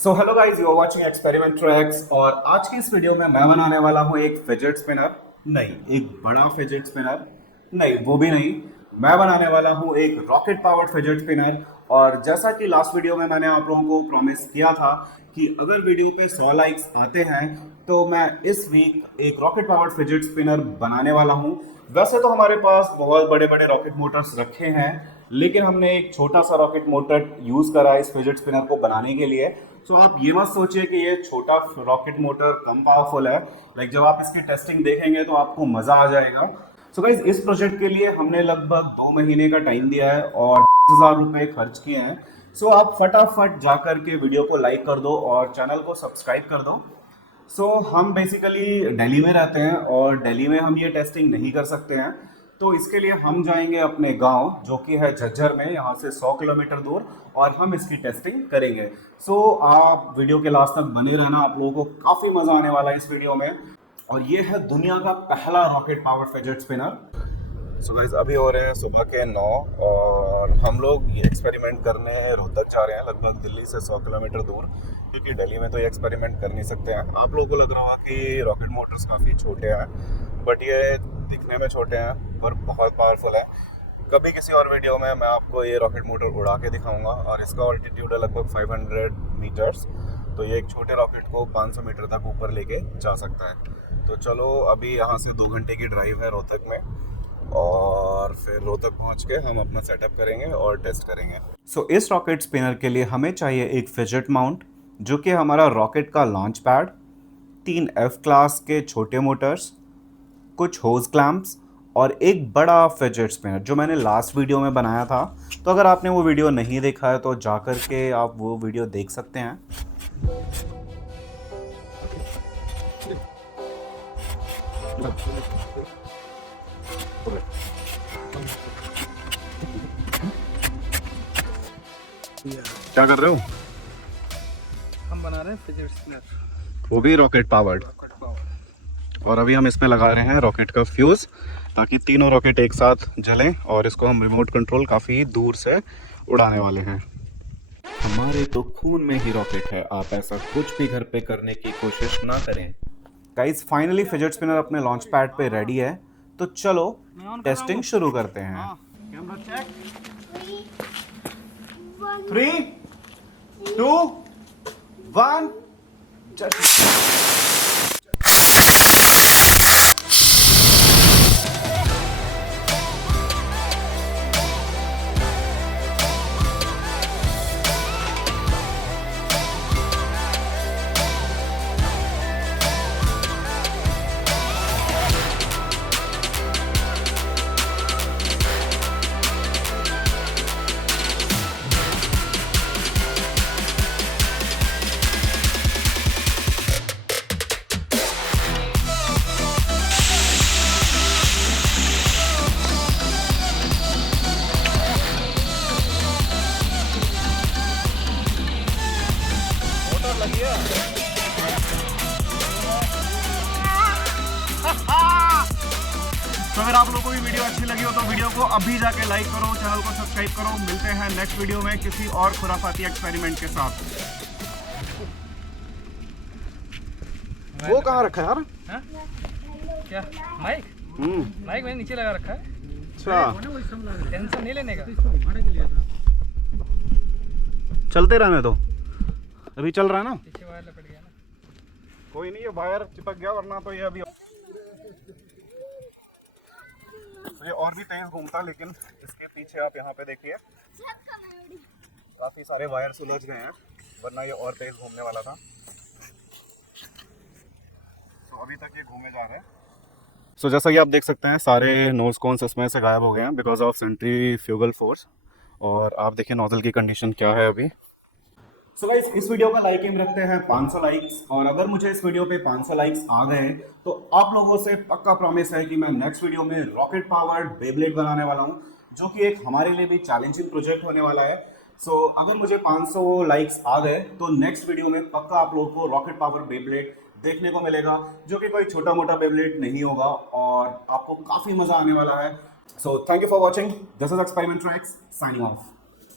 So hello guys, you are watching experiment tracks. और आज की इस वीडियो में मैं बनाने वाला हूँ एक फिजेट स्पिनर। नहीं, एक बड़ा फिजेट स्पिनर नहीं, वो भी नहीं। मैं बनाने वाला हूँ एक रॉकेट पावर्ड फिजेट स्पिनर। और जैसा कि लास्ट वीडियो में मैंने आप लोगों को प्रॉमिस किया था कि अगर वीडियो पे 100 लाइक्स आते हैं तो मैं इस वीक एक रॉकेट पावर्ड फिजेट स्पिनर बनाने वाला हूँ। वैसे तो हमारे पास बहुत बड़े बड़े रॉकेट मोटर्स रखे हैं, लेकिन हमने एक छोटा सा रॉकेट मोटर यूज करा है इस फिजेट स्पिनर को बनाने के लिए। सो आप ये मत सोचिए कि ये छोटा रॉकेट मोटर कम पावरफुल है। जब आप इसकी टेस्टिंग देखेंगे तो आपको मजा आ जाएगा। सो गाइज, इस प्रोजेक्ट के लिए हमने लगभग 2 महीने का टाइम दिया है और 20,000 रुपए खर्च किए हैं। सो आप फटाफट जा करके वीडियो को लाइक कर दो और चैनल को सब्सक्राइब कर दो। हम बेसिकली दिल्ली में रहते हैं और दिल्ली में हम ये टेस्टिंग नहीं कर सकते हैं। तो इसके लिए हम जाएंगे अपने गांव, जो कि है झज्जर में, यहाँ से 100 किलोमीटर दूर, और हम इसकी टेस्टिंग करेंगे। आप वीडियो के लास्ट तक बने रहना, आप लोगों को काफ़ी मज़ा आने वाला है इस वीडियो में। और ये है दुनिया का पहला rocket power fidget spinner. So guys, अभी हो रहे हैं सुबह के 9 और हम लोग ये एक्सपेरिमेंट करने रोहतक जा रहे हैं, लगभग दिल्ली से 100 किलोमीटर दूर, क्योंकि दिल्ली में तो ये एक्सपेरिमेंट कर नहीं सकते हैं। आप लोगों को लग रहा होगा कि रॉकेट मोटर्स काफ़ी छोटे हैं, बट ये दिखने में छोटे हैं पर बहुत पावरफुल है। कभी किसी और वीडियो में मैं आपको ये रॉकेट मोटर उड़ा के दिखाऊंगा। और इसका ऑल्टीट्यूड है लगभग 500 मीटर्स, तो ये एक छोटे रॉकेट को 500 मीटर तक ऊपर लेके जा सकता है। तो चलो, अभी यहाँ से 2 घंटे की ड्राइव है रोहतक में, और फिर रोहतक पहुंच के हम अपना सेटअप करेंगे और टेस्ट करेंगे। इस रॉकेट स्पिनर के लिए हमें चाहिए एक फिजेट माउंट, जो कि हमारा रॉकेट का लॉन्च पैड, 3 F क्लास के छोटे मोटर्स, कुछ होज क्लैंप्स और एक बड़ा फिजेट स्पिनर जो मैंने लास्ट वीडियो में बनाया था। तो अगर आपने वो वीडियो नहीं देखा है तो जा कर के आप वो वीडियो देख सकते हैं। क्या कर रहे हो? हम बना रहे हैं फिजेट स्पिनर, वो भी रॉकेट पावर्ड। Rocket power. और अभी हम इसमें लगा रहे हैं रॉकेट का फ्यूज, ताकि तीनों रॉकेट एक साथ जलें, और इसको हम रिमोट कंट्रोल काफ़ी दूर से उड़ाने वाले हैं। हमारे तो खून में ही रॉकेट है, आप ऐसा कुछ भी घर पे करने की कोशिश ना करें। गाइस, फाइनली फिजेट स्पिनर अपने लॉन्च पैड पे रेडी है, तो चलो टेस्टिंग शुरू करते हैं। कैमरा चेक, 3, 2, 1, तो अगर आप लोगों को भी वीडियो अच्छी लगी हो तो वीडियो को अभी जाके लाइक करो, चैनल को सब्सक्राइब करो। मिलते हैं नेक्स्ट वीडियो में किसी और खुराफाती एक्सपेरिमेंट के साथ। वो कहाँ रखा है यार? हाँ? क्या माइक? माइक मैंने नीचे लगा रखा है। अच्छा, टेंशन नहीं लेने का। चलते रहने दो, अभी चल रहा है ना। पीछे वायर लपट गया ना। कोई नहीं, ये वायर चिपक गया, वरना तो ये अभी ये और भी तेज घूमता। लेकिन इसके पीछे आप यहाँ पे देखिए, काफी सारे वायर सुलझ गए हैं, वरना ये और तेज घूमने वाला था। तो अभी तक ये घूमे जा रहे हैं। जैसा कि आप देख सकते हैं, सारे नोज कोन्स इसमें से गायब हो गए हैं बिकॉज ऑफ सेंट्रीफ्यूगल फोर्स। और आप देखिए नोजल की कंडीशन क्या है अभी। गाइस, इस वीडियो का लाइक एम रखते हैं 500 लाइक्स। और अगर मुझे इस वीडियो पे 500 लाइक्स आ गए तो आप लोगों से पक्का प्रॉमिस है कि मैं नेक्स्ट वीडियो में रॉकेट पावर्ड बेब्लेड बनाने वाला हूं, जो कि एक हमारे लिए भी चैलेंजिंग प्रोजेक्ट होने वाला है। अगर मुझे 500 लाइक्स आ गए तो नेक्स्ट वीडियो में पक्का आप लोगों को रॉकेट पावर बेब्लेड देखने को मिलेगा, जो कि कोई छोटा मोटा बेब्लेड नहीं होगा और आपको काफी मजा आने वाला है। Thank you for watching. This is experiment tracks signing off.